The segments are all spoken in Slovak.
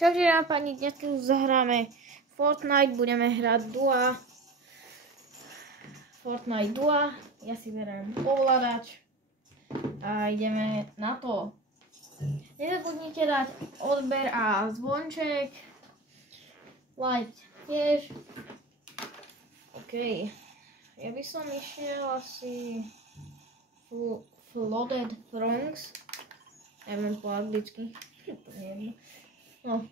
Čaute nám pani, dnes zahráme Fortnite, budeme hrať Dua. Fortnite Dua, ja si beriem ovládač a ideme na to. Nezabudnite dať odber a zvonček, like tiež. OK, ja by som išiel asi Flooded Throngs, neviem po anglicky, no.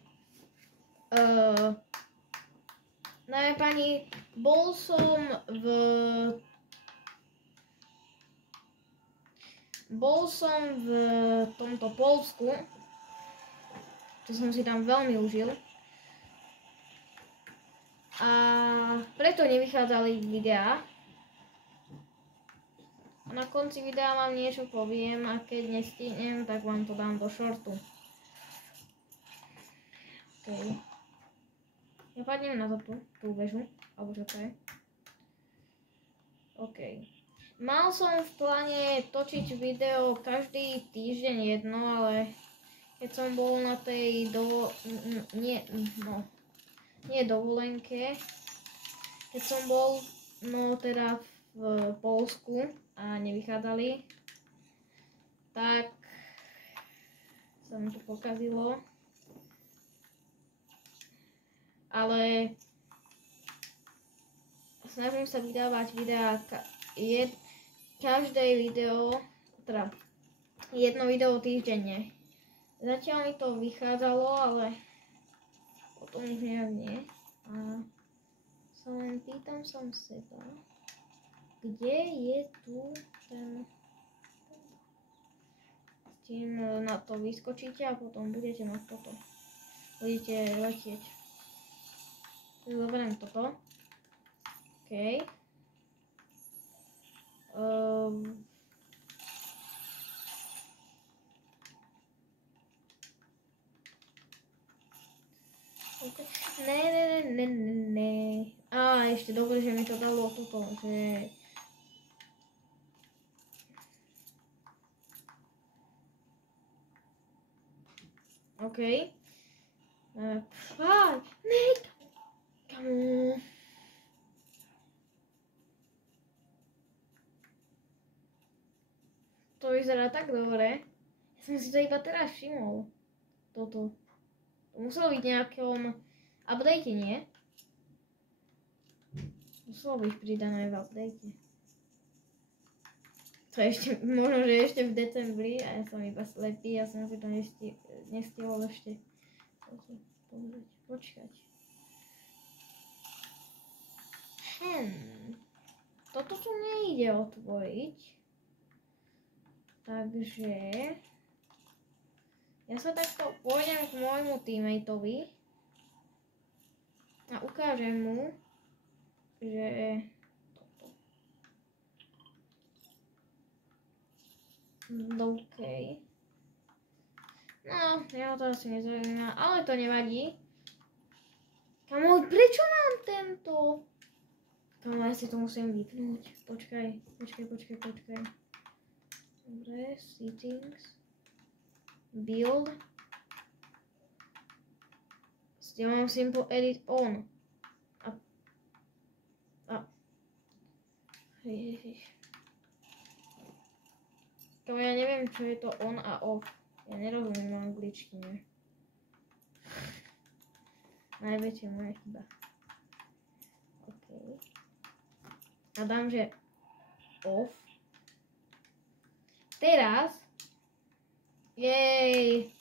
Ne, pani, bol som v tomto Poľsku, čo som si tam veľmi užil. A preto nevychádzali videá. A na konci videa vám niečo poviem a keď nestihnem, tak vám to dám do shortu. Okay. Ja padnem na tú väžu, alebo čo to je. OK. Mal som v pláne točiť video každý týždeň jedno, ale keď som bol na tej nie dovolenke, keď som bol teda v Poľsku a nevychádzali, tak sa mi to pokazilo. Ale snažím sa vydávať videá každé video, teda jedno video týždenne. Zatiaľ mi to vychádzalo, ale potom už nejak nie. A sa len pýtam som seba, kde je tu ten... S tým na to vyskočíte a potom budete mať toto. Budete letieť. Zoberiem toto. OK. Okay. Ne. Á, ešte dobre, že mi to dalo toto, že... OK. Ne! To vyzerá tak dobre. Ja som si to iba teraz všimol. Toto. To muselo byť nejakom update, nie? Muselo byť pridané v update. To ešte, možno, že ešte v decembri a ja som iba slepý a som si to nestihol ešte počkať. Toto tu nejde otvoriť. Takže ja sa takto pôjdem k môjmu teammateovi a ukážem mu, že toto. OK. No, ja to asi nezaujíma, ale to nevadí. Kamo, prečo nám tento? Kamo, ja si to musím vypnúť. Počkaj. Dobre, settings. Build. Ja mám simple edit on. Hej. Kamo, ja neviem, čo je to on a off. Ja nerozumiem angličtine. Najväčšia moja chyba. OK. A dám, že off. Teraz. Jej.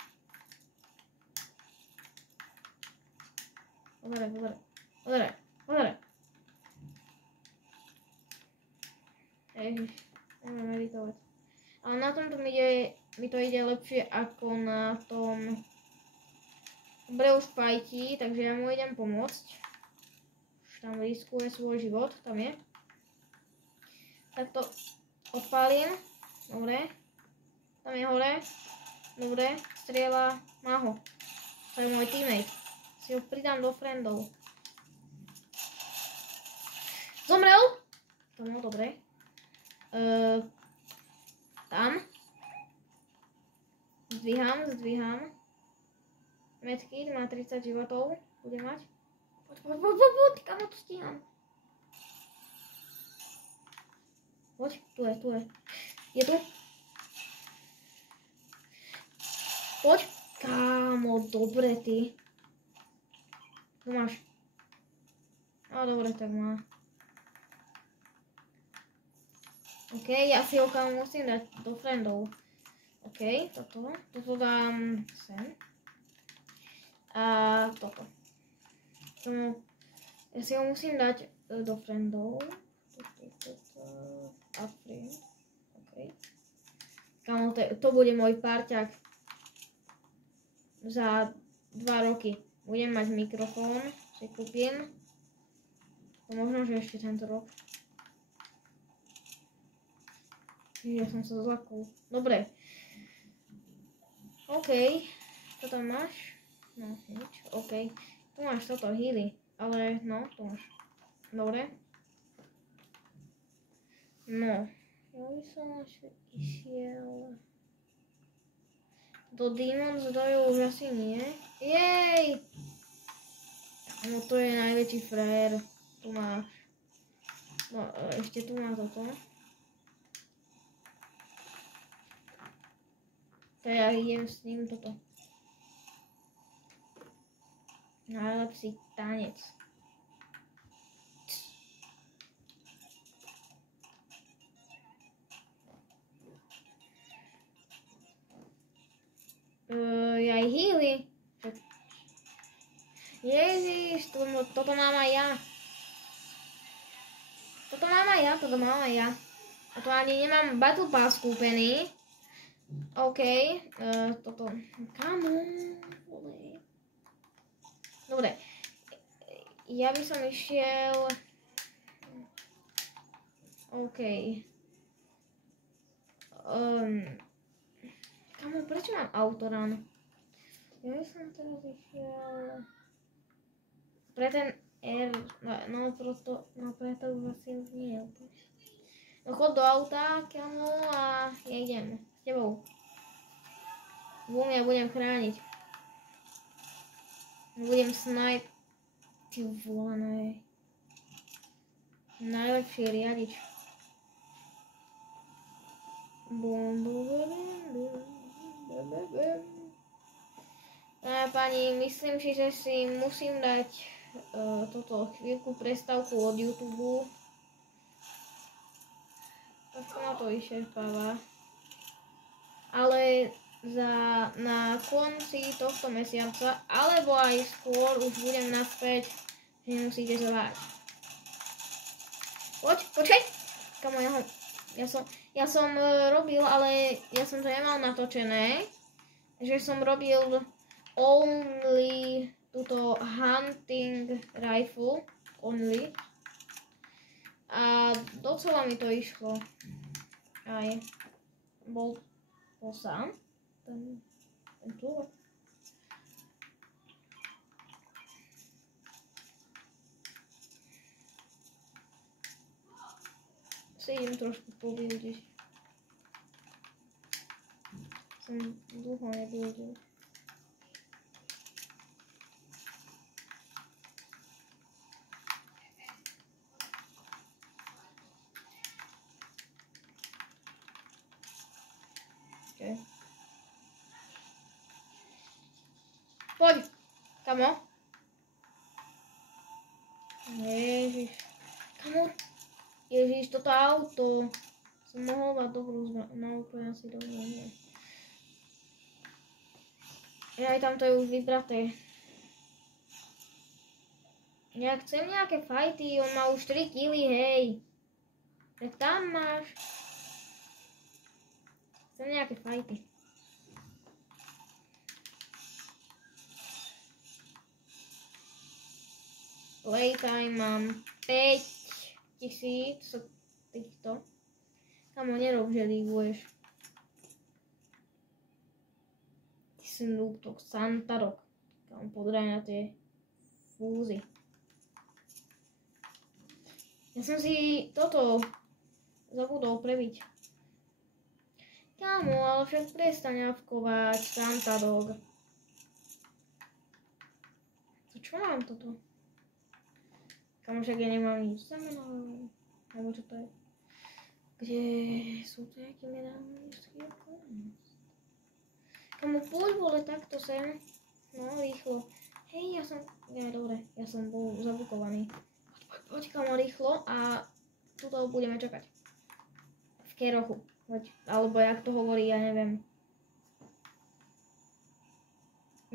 Pozeraj. Ježiš. Neviem editovať. Ale na tomto mi to ide lepšie ako na tom Breus Fighti, takže ja mu idem pomôcť. Už tam riskuje svoj život, tam je. Tak to odpálim. Dobre. Tam je hore. Dobre. Strieľa. Má ho. To je môj teammate. Si ho pridám do friendov. Zomrel. To bolo dobre. Tam. Zdvíham. Medkit má 30 životov. Bude mať. Poď, kamo to stíham. Poď, tu je. Je tu? Poď, kámo, dobre ty. Tu máš. No dobre, tak má. OK, ja si ho kámo musím dať do friendov. OK, toto dám sem. A toto. Ja si ho musím dať do friendov. A friend. OK. Kámo, to bude môj parťák. Za 2 roky. Budem mať mikrofón, si kúpim. To možno, že ešte tento rok. Ja som sa zlakol. Dobre. OK. Čo tam máš? No, nič. OK. Tu máš toto, healy. Ale, no, tu máš. Dobre. No. Ja by som išiel... Do Demon zdrojov už asi nie. Jej! No to je najväčší frajer. Tu máš. No, ešte tu má toto. To ja idem s ním toto. Najlepší tanec. Aj healy. Ježiš, toto mám aj ja. Toto mám aj ja. A to ani nemám Battle Pass kúpený. OK, toto. Kamo. Dobre. Ja by som išiel... OK. Kamo, prečo mám autorun? Ja by som teraz išiel... Pre ten R... No preto už asi už nie je úplne. No chod do auta, kamo, a ja idem s tebou. Bum, ja budem chrániť. Budem snipe. Ty vole, najlepší riadič. Bum, bum, bum, bum, bum, bum. Pani, myslím si, že si musím dať toto chvíľku prestávku od YouTube. Tak sa ma to vyšerpáva. Ale na konci tohto mesiaca, alebo aj skôr, už budem naspäť, že nemusíte zvať. Počkaj! Kamo, ja som robil, ale ja som to nemal natočené, že som robil only túto hunting rifle, only. A docela mi to išlo. Aj bol sám. Ten tu. Si idem trošku pobuildiť. Som dlho nebuildil. Okay. Poď, kamo. Ježiš. Kamo. Ježiš, toto auto. Som mohol mať dobrú zbraň. No úplne asi dobrú, nie. Aj tamto je už vybraté. Ja chcem nejaké fighty, on má už 3 killy, hej. Tak tam máš. Chcem nejaké fighty. Playtime mám 5000 týchto. Kamo, nerob, že líguješ. Ty si noob, to Santarok. Kamo, podraj na tie fúzy. Ja som si toto zabudol prebiť. Kámo, ale však prestaň avkovať, Santadog. Čo mám toto? Kamo, však ja nemám nič znamená. Alebo čo to je? Kde sú to nejaké medálne? Kamo, poď vole takto sem. No, rýchlo. Hej, ja som... Ja, dobre, ja som bol zabukovaný. Poď kamo, rýchlo a tuto budeme čakať. V kerochu. Alebo jak to hovorí, ja neviem.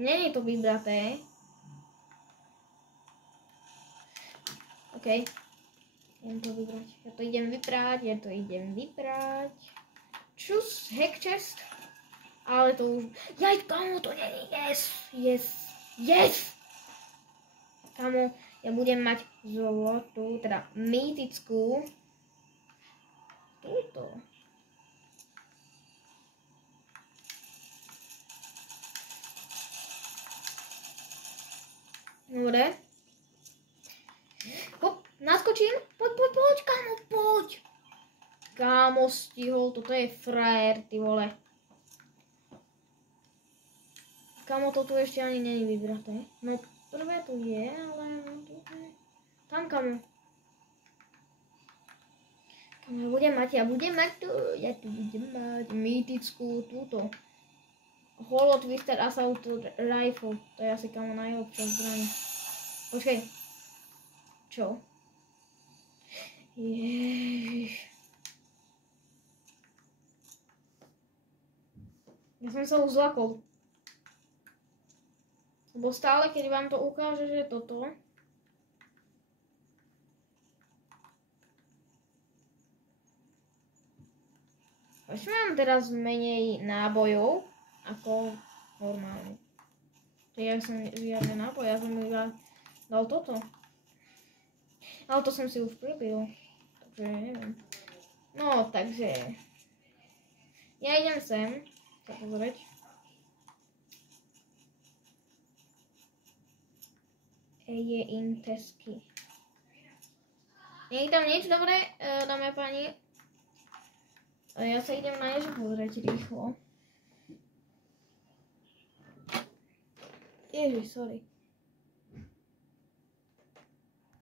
Není to vybraté. OK. Idem to vybrať. Ja to idem vybrať. Čus, hack chest. Ale to už... Jaj, kamo, to nie je. Yes. Kamo, ja budem mať zlotú, teda mýtickú. Túto. Dobre. Hop, naskočím. Poď, kámo, poď. Kámo, stihol, toto je frajer, ty vole. Kámo, to tu ešte ani není vybraté. No, prvé tu je, ale no tu je. Tam, kámo. Kámo, ja budem mať mýtickú túto. Holo Twister Assault Rifle. To je asi, kámo, najlepšia zbraň. Počkej. Čo? Ježiš. Ja som sa už zlakol. Lebo stále, keď vám to ukáže, že toto. Prečo mám teraz menej nábojov ako normálne? Čiže ja som žiadne náboj, ja som iba dal toto. Ale to som si už prebil. Takže neviem. No, takže... Ja idem sem. Sa pozrieť. Je intesky. Nie je tam nič, dobre, dáme pani. Ja sa idem na niečo pozrieť rýchlo. Ježiš, sorry.